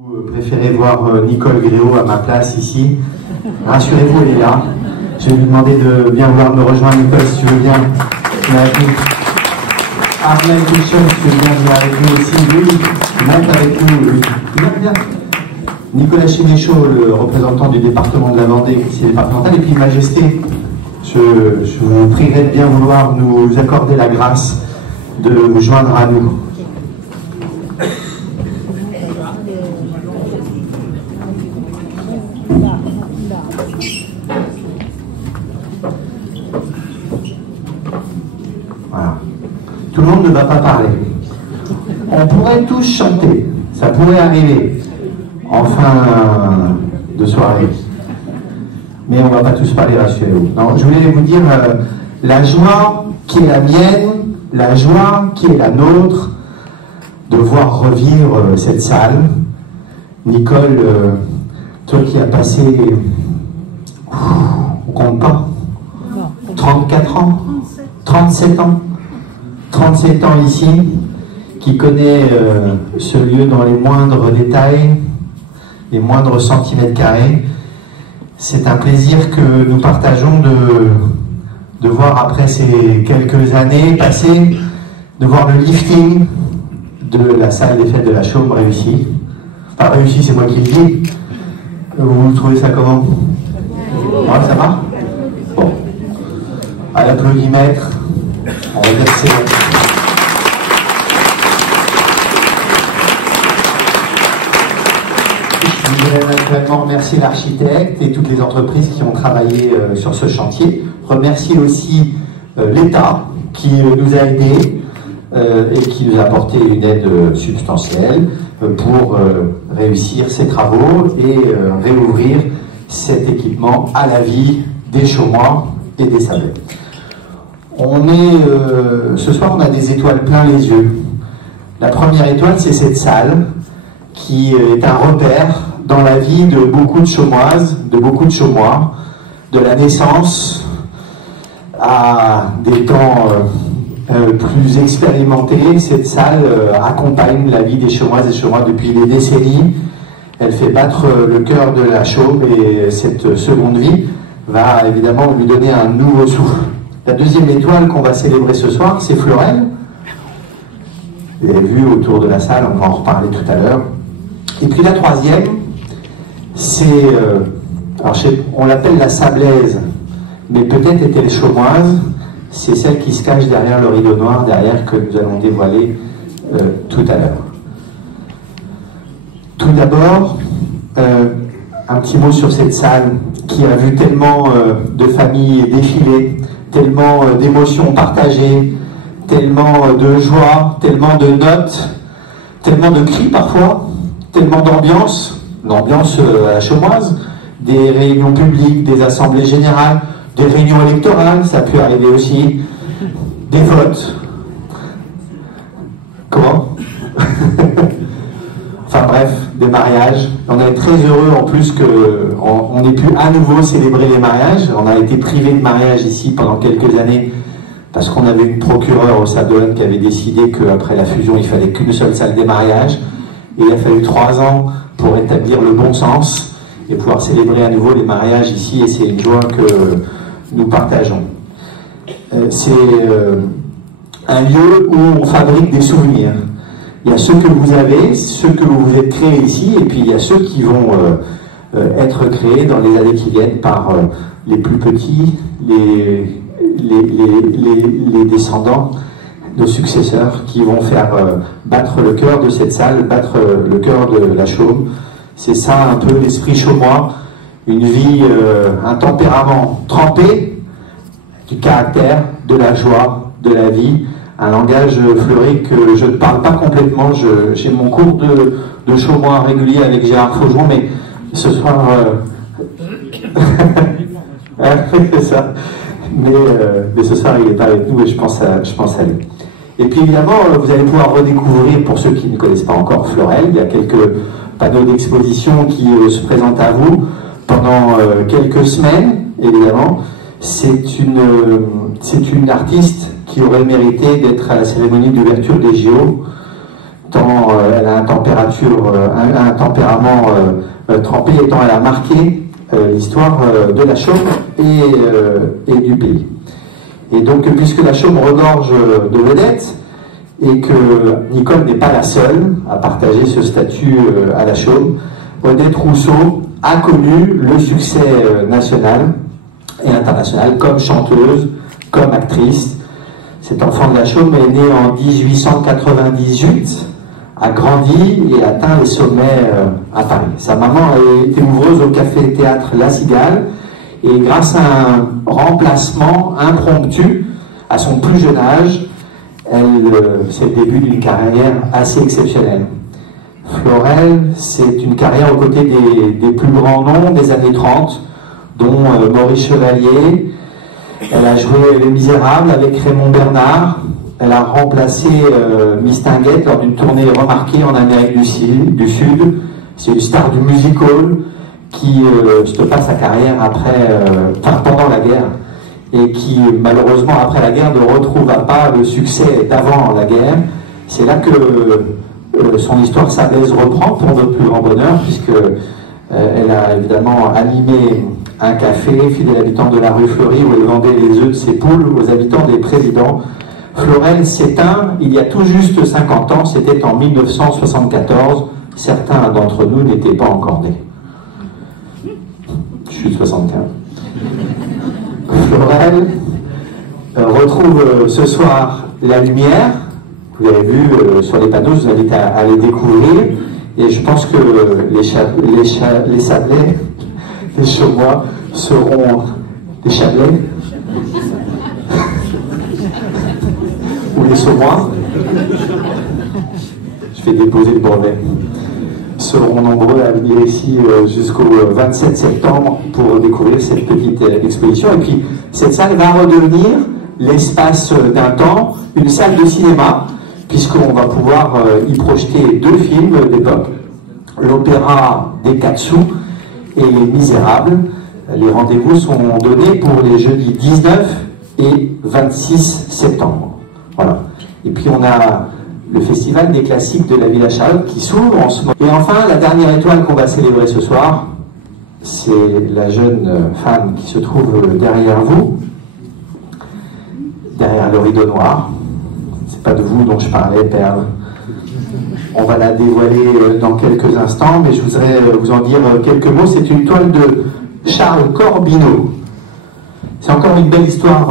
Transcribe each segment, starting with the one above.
Vous préférez voir Nicole Gréau à ma place ici. Rassurez-vous, elle est là. Je vais lui demander de bien vouloir me rejoindre. Nicole, si tu veux bien. Armel Kouchon, si tu veux bien venir avec nous aussi. Lui, monte avec nous. Lui. Viens. Nicolas Chénéchaud, le représentant du département de la Vendée, officier départemental, et puis Majesté, je vous prierai de bien vouloir nous accorder la grâce de vous joindre à nous. Voilà. Tout le monde ne va pas parler. On pourrait tous chanter, ça pourrait arriver en fin de soirée. Mais on ne va pas tous parler, rassurez-vous. Non, je voulais vous dire la joie qui est la mienne, la joie qui est la nôtre, de voir revivre cette salle. Nicole, toi qui as passé, on compte pas, 34 ans, 37 ans, 37 ans ici, qui connaît ce lieu dans les moindres détails, les moindres centimètres carrés. C'est un plaisir que nous partageons de voir après ces quelques années passées, de voir le lifting de la salle des fêtes de la Chaume réussi. Enfin réussi, c'est moi qui le dis. Vous trouvez ça comment? Ouais, ça va? Bon. À l'applaudimètre, on va dire que c'est... Je voudrais naturellement remercier l'architecte et toutes les entreprises qui ont travaillé sur ce chantier. Remercier aussi l'État qui nous a aidés et qui nous a apporté une aide substantielle pour réussir ces travaux et réouvrir cet équipement à la vie des Chaumois et des Savets. Ce soir, on a des étoiles plein les yeux. La première étoile, c'est cette salle qui est un repère dans la vie de beaucoup de Chaumoises, de beaucoup de Chaumois, de la naissance à des temps plus expérimentés. Cette salle accompagne la vie des Chaumoises et Chaumois depuis des décennies. Elle fait battre le cœur de la Chaume et cette seconde vie va évidemment lui donner un nouveau souffle. La deuxième étoile qu'on va célébrer ce soir, c'est Fleurel. Vous avez vu autour de la salle, on va en reparler tout à l'heure. Et puis la troisième, c'est, on l'appelle la Sablaise, mais peut-être est-elle chaumoise, c'est celle qui se cache derrière le rideau noir, derrière que nous allons dévoiler tout à l'heure. Tout d'abord, un petit mot sur cette salle qui a vu tellement de familles défiler, tellement d'émotions partagées, tellement de joie, tellement de notes, tellement de cris parfois, tellement d'ambiance, l'ambiance à la chaumoise, des réunions publiques, des assemblées générales, des réunions électorales, ça a pu arriver aussi, des votes. Comment? Enfin bref, des mariages. On est très heureux en plus qu'on ait pu à nouveau célébrer les mariages. On a été privé de mariage ici pendant quelques années parce qu'on avait une procureure au Sable d'Olonne qui avait décidé qu'après la fusion, il fallait qu'une seule salle des mariages. Et il a fallu 3 ans pour établir le bon sens et pouvoir célébrer à nouveau les mariages ici, et c'est une joie que nous partageons. C'est un lieu où on fabrique des souvenirs. Il y a ceux que vous avez, ceux que vous êtes créés ici, et puis il y a ceux qui vont être créés dans les années qui viennent par les plus petits, les descendants, nos successeurs, qui vont faire battre le cœur de cette salle, battre le cœur de la Chaume. C'est ça un peu l'esprit chaumois, une vie, un tempérament trempé, du caractère, de la joie, de la vie, un langage fleuri que je ne parle pas complètement. J'ai mon cours de chaumois régulier avec Gérard Faujon, mais ce soir... c'est ça. Mais ce soir, il n'est pas avec nous et je pense à lui. Et puis évidemment, vous allez pouvoir redécouvrir, pour ceux qui ne connaissent pas encore Fleurel, il y a quelques panneaux d'exposition qui se présentent à vous pendant quelques semaines, évidemment. C'est une artiste qui aurait mérité d'être à la cérémonie d'ouverture des JO, tant elle a un tempérament trempé, et tant elle a marqué l'histoire de la Chaume et du pays. Et donc, puisque la Chaume regorge de vedettes, et que Nicole n'est pas la seule à partager ce statut à la Chaume, Odette Rousseau a connu le succès national et international comme chanteuse, comme actrice. Cet enfant de la Chaume est né en 1898, a grandi et atteint les sommets à Paris. Sa maman était ouvreuse au café-théâtre La Cigale, et grâce à un remplacement impromptu à son plus jeune âge, c'est le début d'une carrière assez exceptionnelle. Florel, c'est une carrière aux côtés des plus grands noms des années 30, dont Maurice Chevalier. Elle a joué Les Misérables avec Raymond Bernard. Elle a remplacé Mistinguett lors d'une tournée remarquée en Amérique du Sud. C'est une star du music hall qui stoppa sa carrière pendant la guerre, et qui malheureusement après la guerre ne retrouva pas le succès d'avant la guerre. C'est là que son histoire savlaise reprend pour notre plus grand bonheur, puisque elle a évidemment animé un café, fidèle habitant de la rue Fleury, où elle vendait les œufs de ses poules aux habitants des présidents. Florel s'éteint il y a tout juste 50 ans, c'était en 1974. Certains d'entre nous n'étaient pas encore nés. Je suis de 75. Florel retrouve ce soir la lumière. Vous l'avez vu sur les panneaux, je vous invite à les découvrir. Et je pense que les Sablés, les Chaumois seront des Chablais ou les Saumois. Je vais déposer le brevet. Seront nombreux à venir ici jusqu'au 27 septembre pour découvrir cette petite exposition. Et puis, cette salle va redevenir l'espace d'un temps, une salle de cinéma, puisqu'on va pouvoir y projeter deux films d'époque, l'opéra des 4 sous et Les Misérables. Les rendez-vous sont donnés pour les jeudis 19 et 26 septembre. Voilà. Et puis, on a le Festival des classiques de la Villa Charlotte qui s'ouvre en ce moment. Et enfin, la dernière étoile qu'on va célébrer ce soir, c'est la jeune femme qui se trouve derrière vous, derrière le rideau noir. C'est pas de vous dont je parlais, Perle. On va la dévoiler dans quelques instants, mais je voudrais vous en dire quelques mots. C'est une toile de Charles Corbineau. C'est encore une belle histoire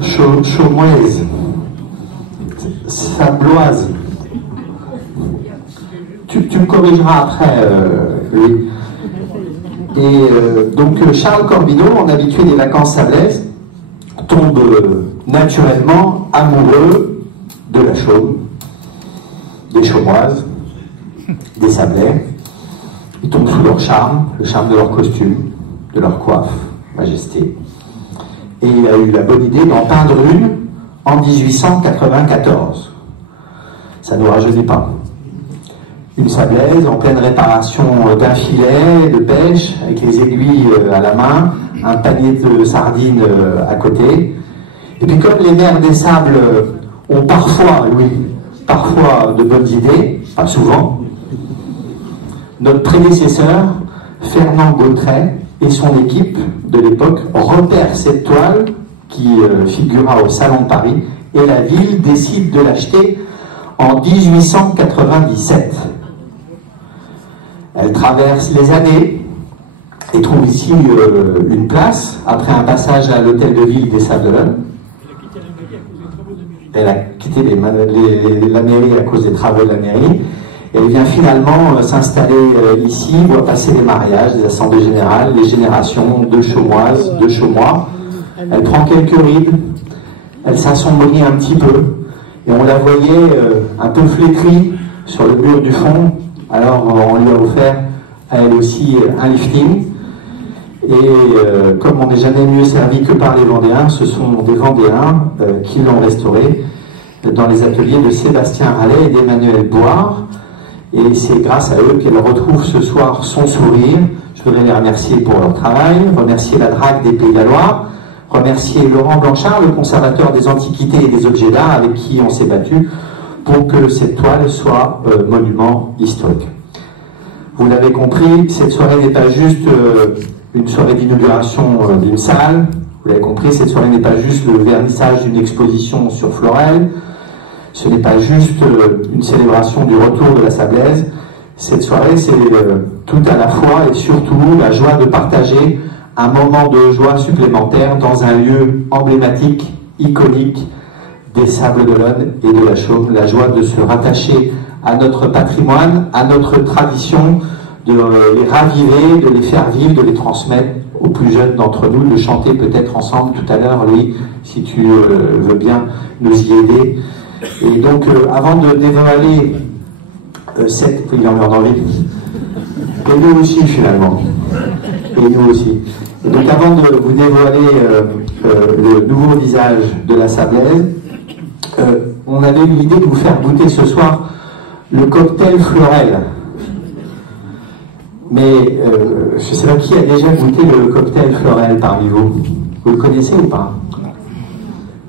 chaumoise, sabloise. Tu me corrigeras après, lui. Et donc Charles Corbineau, en habitué des vacances sablaises, tombe naturellement amoureux de la Chaume, des Chaumoises, des Sablais. Il tombe sous leur charme, le charme de leur costume, de leur coiffe, majesté. Et il a eu la bonne idée d'en peindre une en 1894. Ça ne nous rajeunit pas. Une sablaise en pleine réparation d'un filet de pêche, avec les aiguilles à la main, un panier de sardines à côté. Et puis comme les mers des sables ont parfois de bonnes idées, pas souvent, notre prédécesseur, Fernand Gautret, et son équipe de l'époque repèrent cette toile qui figura au Salon de Paris, et la ville décide de l'acheter en 1897. Elle traverse les années et trouve ici une place après un passage à l'hôtel de ville des Sables-d'Olonne. Elle a quitté la mairie à cause des travaux de la mairie. Et elle vient finalement s'installer ici, voit passer les mariages, les assemblées générales, les générations de Chaumoises, de Chaumois. Elle prend quelques rides, elle s'assombrit un petit peu, et on la voyait un peu flétrie sur le mur du fond. Alors on lui a offert à elle aussi un lifting. Et comme on n'est jamais mieux servi que par les Vendéens, ce sont des Vendéens qui l'ont restauré dans les ateliers de Sébastien Rallet et d'Emmanuel Boire. Et c'est grâce à eux qu'elle retrouve ce soir son sourire. Je voudrais les remercier pour leur travail, remercier la DRAC des Pays de la Loire, remercier Laurent Blanchard, le conservateur des antiquités et des objets d'art, avec qui on s'est battu pour que cette toile soit monument historique. Vous l'avez compris, cette soirée n'est pas juste une soirée d'inauguration d'une salle. Vous l'avez compris, cette soirée n'est pas juste le vernissage d'une exposition sur Florel. Ce n'est pas juste une célébration du retour de la Sablaise. Cette soirée, c'est tout à la fois et surtout la joie de partager un moment de joie supplémentaire dans un lieu emblématique, iconique des Sables d'Olonne et de la Chaume. La joie de se rattacher à notre patrimoine, à notre tradition, de les raviver, de les faire vivre, de les transmettre aux plus jeunes d'entre nous, de chanter peut-être ensemble tout à l'heure, Louis, si tu veux bien nous y aider. Et donc, avant de dévoiler cette... Il en a envie. Et nous aussi, finalement. Et nous aussi. Et donc, avant de vous dévoiler le nouveau visage de la Sablaise, on avait eu l'idée de vous faire goûter ce soir le cocktail Florel. Mais je ne sais pas qui a déjà goûté le cocktail Florel parmi vous. Vous le connaissez ou pas?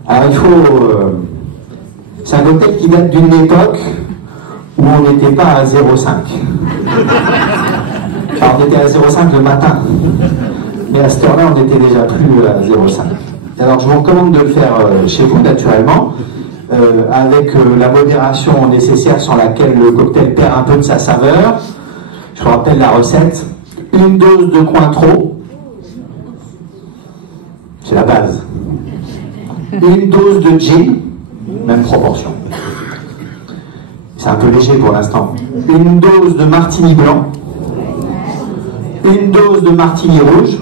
Alors il faut... c'est un cocktail qui date d'une époque où on n'était pas à 0,5. Alors on était à 0,5 le matin. Mais à cette heure-là, on n'était déjà plus à 0,5. Alors je vous recommande de le faire chez vous naturellement. Avec la modération nécessaire sans laquelle le cocktail perd un peu de sa saveur. Je vous rappelle la recette. Une dose de Cointreau. C'est la base. Une dose de gin. Même proportion. C'est un peu léger pour l'instant. Une dose de martini blanc. Une dose de martini rouge.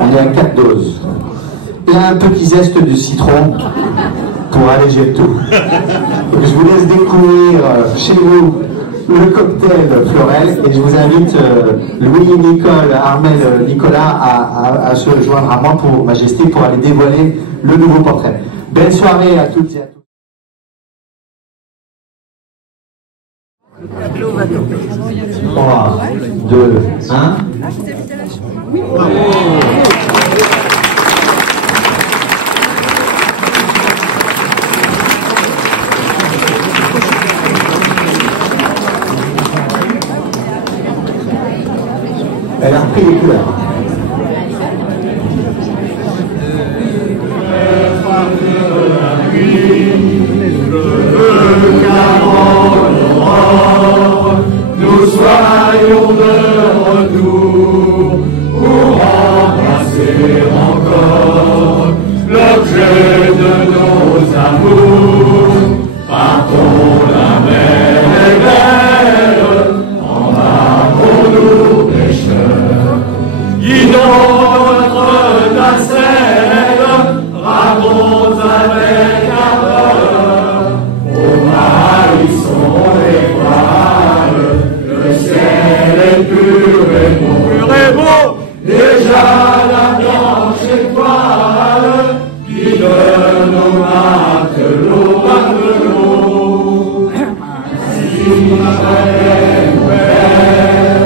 On est à 4 doses. Et un petit zeste de citron pour alléger le tout. Donc, je vous laisse découvrir chez vous le cocktail Florel et je vous invite Louis, Nicole, Armel, Nicolas à se joindre à moi pour Majesté pour aller dévoiler le nouveau portrait. Belle soirée à toutes et à tous. 3, 2, 1. Elle a repris les couleurs. Nous soyons de retour pour embrasser encore l'objet de nos amours. Partons la mer est belle, embarquons-nous pêcheurs, guidons notre nacelle, raconte avec ardeur, au maïsson étoile, le ciel est pur et beau, déjà la blanche étoile, guide nos matelots, ainsi marchait Noël,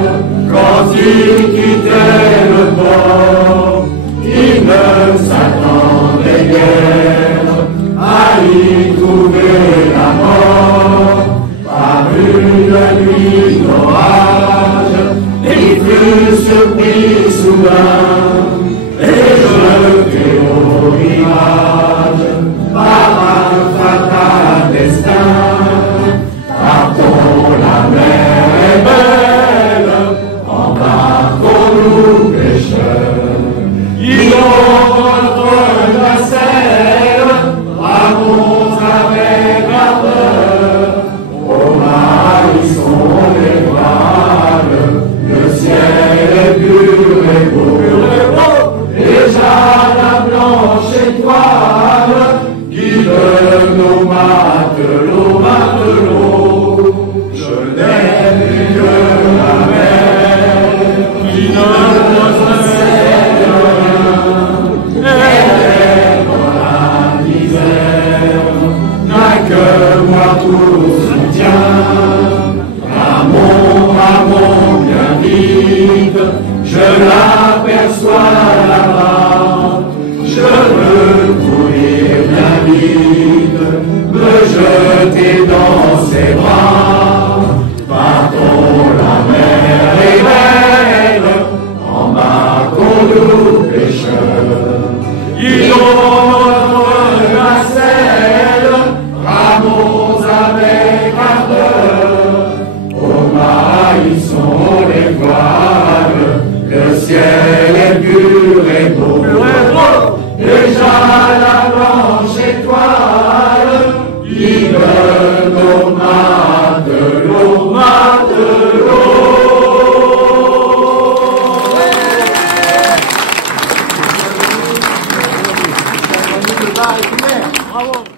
quand il quittait le port, il ne s'attendait guère à y trouver la mort. Par une nuit d'orage, il fut surpris soudain et jeté au rivage par un fatal destin. Partons, la mer est belle, embarquons-nous pêcheurs, guidons notre nacelle, raconte avec ardeur, au maïsson l'étoile, le ciel est pur et beau, déjà la blanche étoile, guide nos matelots, je n'aime que la mer, qui ne nous sait rien, elle est dans la misère, n'a que moi tout soutien, Ramon bien vite, je l'aperçois là-bas, je veux courir bien vite, me jeter dans ses bras. Partons, la mer est belle, embarquons nous pêcheurs. Inonde la selle, ramons avec ardeur. Au mât ils sont les voiles, le ciel est pur et beau. Déjà la blanche étoile guide nos matelots, matelots. Bravo.